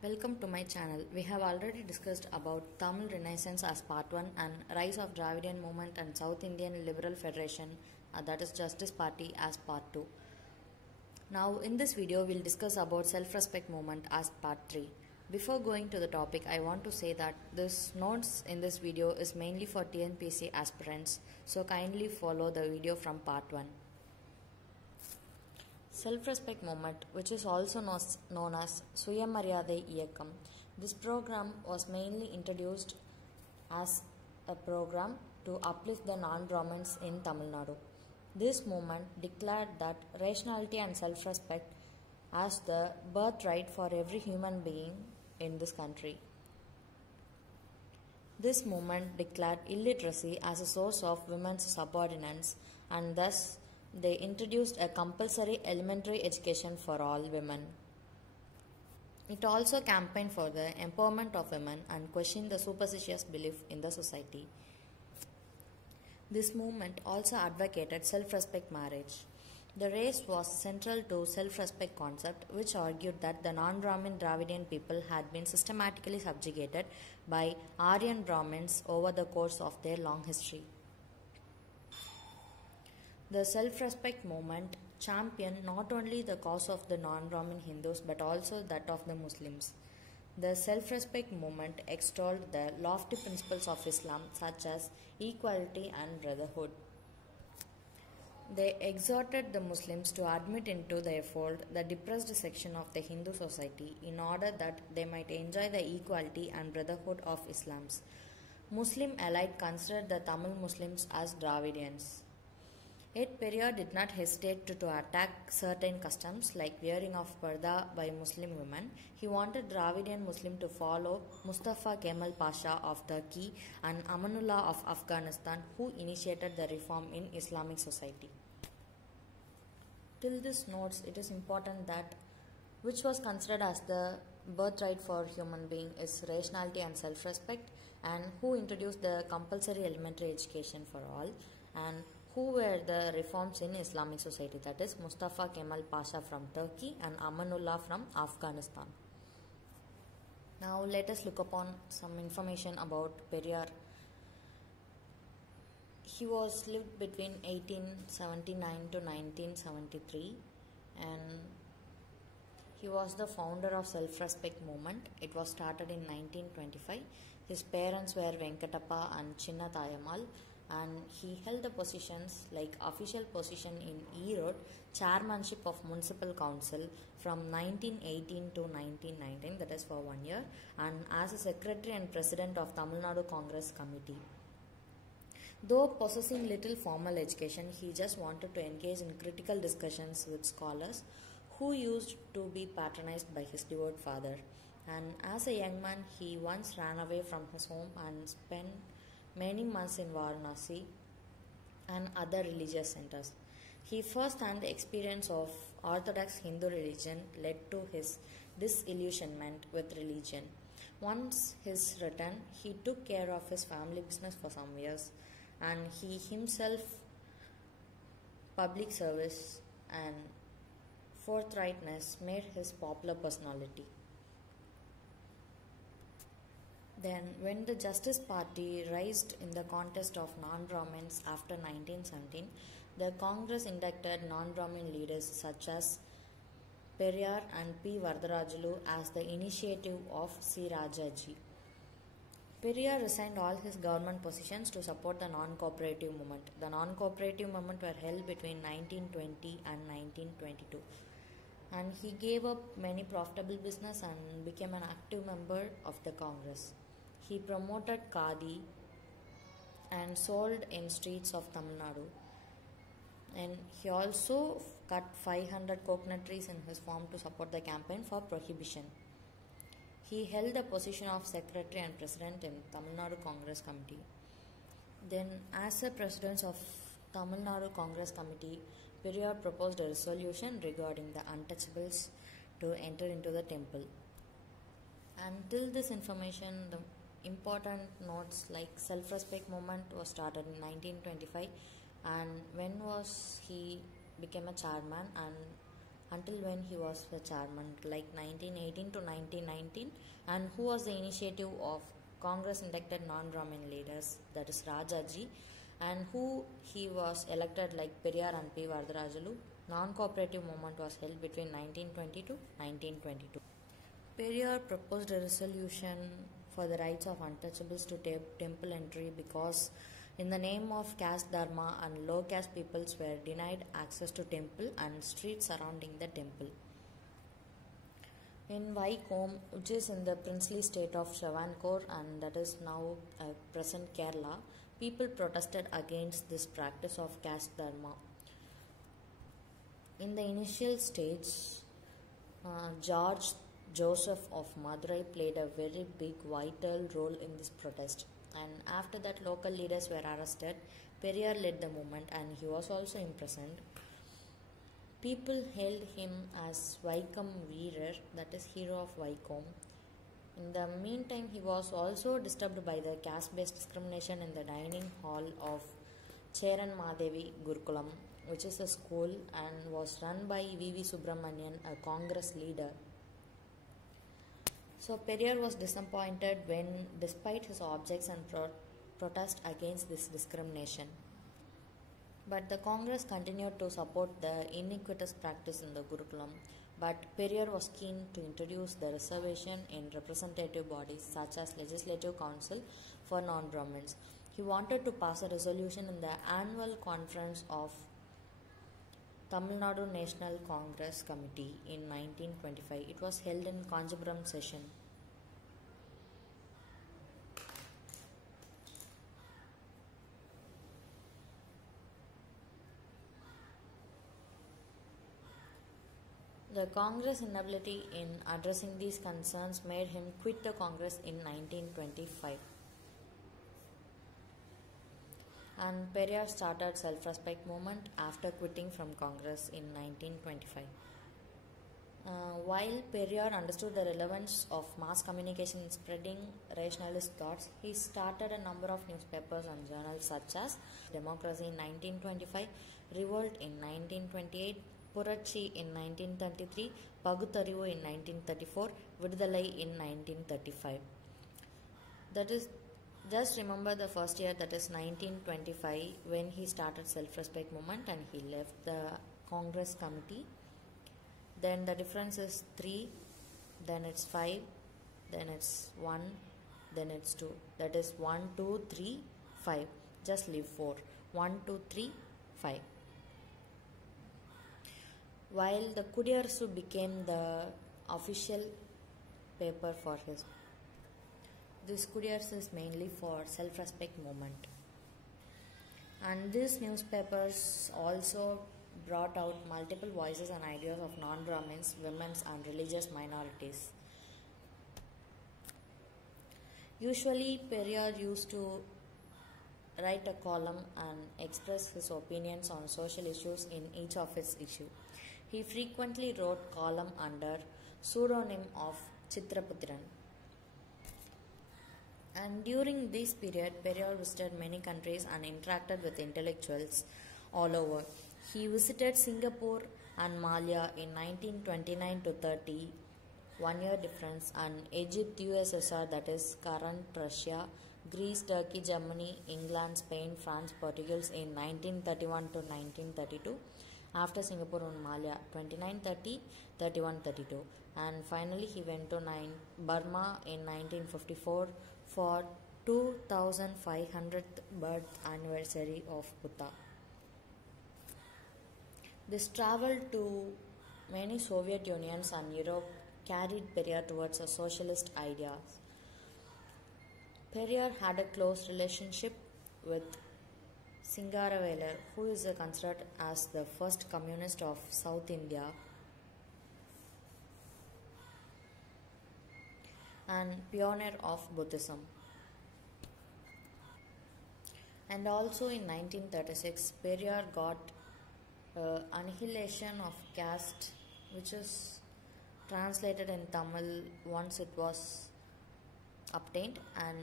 Welcome to my channel. We have already discussed about Tamil Renaissance as part 1 and rise of Dravidian movement and South Indian Liberal Federation, that is Justice Party, as part 2. Now in this video we'll discuss about self-respect movement as part 3. Before going to the topic, I want to say that this notes in this video is mainly for TNPSC aspirants, so kindly follow the video from part 1. Self-respect movement, which is also known as Suyamaryadai Iyakkam. This program was mainly introduced as a program to uplift the non-Brahmins in Tamil Nadu. This movement declared that rationality and self-respect as the birthright for every human being in this country. This movement declared illiteracy as a source of women's subordinance, and thus they introduced a compulsory elementary education for all women. It also campaigned for the empowerment of women and questioned the superstitious belief in the society. This movement also advocated self-respect marriage. The race was central to self-respect concept, which argued that the non-Brahmin Dravidian people had been systematically subjugated by Aryan Brahmins over the course of their long history. The self-respect movement championed not only the cause of the non-Brahmin Hindus but also that of the Muslims. The self-respect movement extolled the lofty principles of Islam such as equality and brotherhood. They exhorted the Muslims to admit into their fold the depressed section of the Hindu society in order that they might enjoy the equality and brotherhood of Islam's. Muslim elite considered the Tamil Muslims as Dravidians. Yet Periyar did not hesitate to attack certain customs like wearing of parda by Muslim women. He wanted Dravidian Muslim to follow Mustafa Kemal Pasha of Turkey and Amanullah of Afghanistan, who initiated the reform in Islamic society. Till this notes, it is important that which was considered as the birthright for human being is rationality and self-respect, and who introduced the compulsory elementary education for all, and who were the reforms in Islamic society, that is Mustafa Kemal Pasha from Turkey and Amanullah from Afghanistan. Now let us look upon some information about Periyar. He was lived between 1879 to 1973 and he was the founder of self-respect movement. It was started in 1925. His parents were Venkatappa and Chinna Tayamal, and he held the positions like official position in Erode, chairmanship of municipal council from 1918 to 1919, that is for 1 year, and as a secretary and president of Tamil Nadu Congress Committee. Though possessing little formal education, he just wanted to engage in critical discussions with scholars who used to be patronized by his devout father. And as a young man, he once ran away from his home and spent many months in Varanasi and other religious centers. His first-hand experience of Orthodox Hindu religion led to his disillusionment with religion. Once his return, he took care of his family business for some years, and he himself public service and forthrightness made his popular personality. Then, when the Justice Party rised in the contest of non-Brahmins after 1917, the Congress inducted non-Brahmin leaders such as Periyar and P. Varadarajulu as the initiative of C. Rajaji. Periyar resigned all his government positions to support the non-cooperative movement. The non-cooperative movement were held between 1920 and 1922. And he gave up many profitable business and became an active member of the Congress. He promoted Khadi and sold in streets of Tamil Nadu. And he also cut 500 coconut trees in his farm to support the campaign for prohibition. He held the position of secretary and president in Tamil Nadu Congress Committee. Then, as a president of Tamil Nadu Congress Committee, Periyar proposed a resolution regarding the untouchables to enter into the temple. And till this information, the important notes like self-respect movement was started in 1925, and when was he became a chairman, and until when he was the chairman, like 1918 to 1919, and who was the initiative of Congress inducted non-Brahmin leaders, that is Rajaji, and who he was elected like Periyar and P. Varadarajalu. Non-cooperative movement was held between 1920 to 1922. Periyar proposed a resolution for the rights of untouchables to temple entry because in the name of caste dharma and low caste peoples were denied access to temple and streets surrounding the temple. In Vaikom, which is in the princely state of Travancore and that is now present Kerala, people protested against this practice of caste dharma. In the initial stage, George Joseph of Madurai played a very big vital role in this protest, and after that local leaders were arrested. Periyar led the movement and he was also imprisoned. People hailed him as Vaikam Veerar, that is hero of Vaikom. In the meantime, he was also disturbed by the caste-based discrimination in the dining hall of Cheran Mahadevi Gurukulam, which is a school and was run by V.V. Subramanian, a Congress leader. So Periyar was disappointed when, despite his objects and protest against this discrimination, but the Congress continued to support the iniquitous practice in the Gurukulam. But Periyar was keen to introduce the reservation in representative bodies such as Legislative Council for non-Brahmins. He wanted to pass a resolution in the annual conference of Tamil Nadu National Congress Committee in 1925. It was held in Kanchipuram session. The Congress' inability in addressing these concerns made him quit the Congress in 1925. And Periyar started self-respect movement after quitting from Congress in 1925. While Periyar understood the relevance of mass communication in spreading rationalist thoughts, he started a number of newspapers and journals such as Democracy in 1925, Revolt in 1928, Puratchi in 1933, Pagutarivu in 1934, Vidudalai in 1935. That is, just remember the first year, that is 1925, when he started self-respect movement and he left the Congress committee. Then the difference is 3, then it's 5, then it's 1, then it's 2. That is 1, 2, 3, 5. Just leave 4. 1, 2, 3, 5. While the Kudiyarasu became the official paper for his. This Kudiyarasu is mainly for self-respect movement. And these newspapers also brought out multiple voices and ideas of non-Brahmins, women and religious minorities. Usually, Periyar used to write a column and express his opinions on social issues in each of his issues. He frequently wrote column under pseudonym of Chitraputran. And during this period, Periyar visited many countries and interacted with intellectuals all over. He visited Singapore and Malaya in 1929 to 30, 1 year difference, and Egypt, USSR, that is current Russia, Greece, Turkey, Germany, England, Spain, France, Portugal in 1931 to 1932. After Singapore and Malaya, 2930, 3132. And finally, he went to Burma in 1954 for 2500th birth anniversary of Buddha. This travel to many Soviet Unions and Europe carried Periyar towards a socialist ideas. Periyar had a close relationship with Singaravelar, who is considered as the first communist of South India, and pioneer of Buddhism. And also in 1936, Periyar got Annihilation of Caste, which is translated in Tamil once it was obtained, and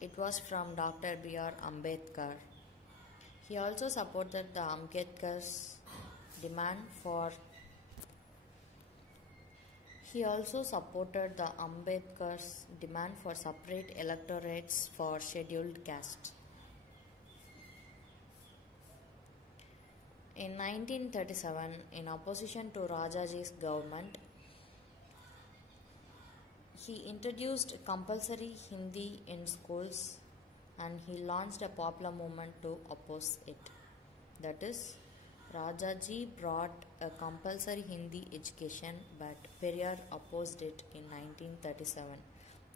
it was from Dr. B.R. Ambedkar. He also supported the Ambedkar's demand for He also supported the Ambedkar's demand for separate electorates for scheduled castes. In 1937, in opposition to Rajaji's government, he introduced compulsory Hindi in schools and he launched a popular movement to oppose it. That is, Rajaji brought a compulsory Hindi education, but Periyar opposed it in 1937.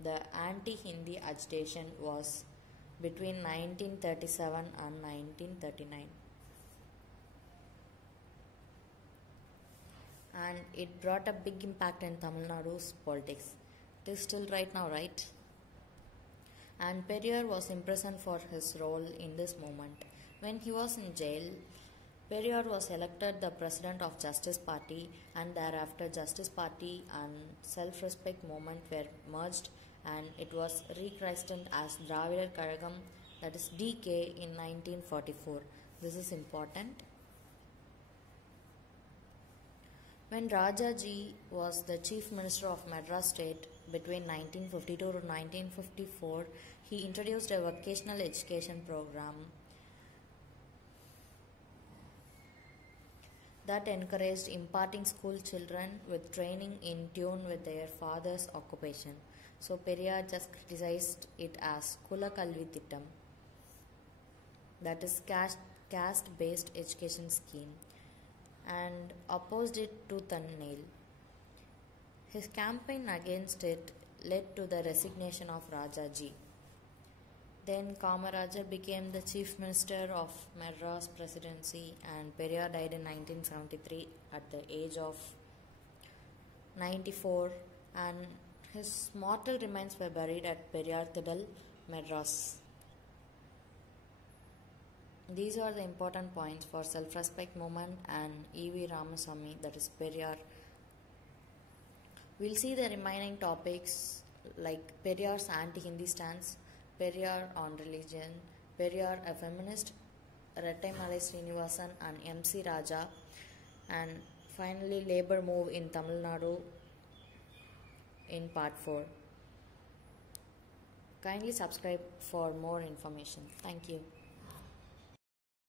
The anti-Hindi agitation was between 1937 and 1939. And it brought a big impact in Tamil Nadu's politics. It is still right now, right? And Periyar was imprisoned for his role in this movement. When he was in jail, Periyar was elected the president of Justice Party, and thereafter Justice Party and Self-Respect movement were merged, and it was rechristened as Dravidar Kazhagam, that is DK, in 1944. This is important. When Rajaji was the Chief Minister of Madras State between 1952 to 1954, he introduced a vocational education program that encouraged imparting school children with training in tune with their father's occupation. So Periyar just criticized it as Kula Kalvi Thittam, that is caste-based education scheme, and opposed it tooth and nail. His campaign against it led to the resignation of Rajaji. Then Kamarajar became the Chief Minister of Madras Presidency, and Periyar died in 1973 at the age of 94, and his mortal remains were buried at Periyar Thidal, Madras. These are the important points for self-respect movement and E.V. Ramasamy, that is Periyar. We'll see the remaining topics like Periyar's anti-Hindi stance, Periyar on religion, Periyar a feminist, Rettai Malai Srinivasan and M.C. Raja, and finally labor move in Tamil Nadu in part 4. Kindly subscribe for more information. Thank you.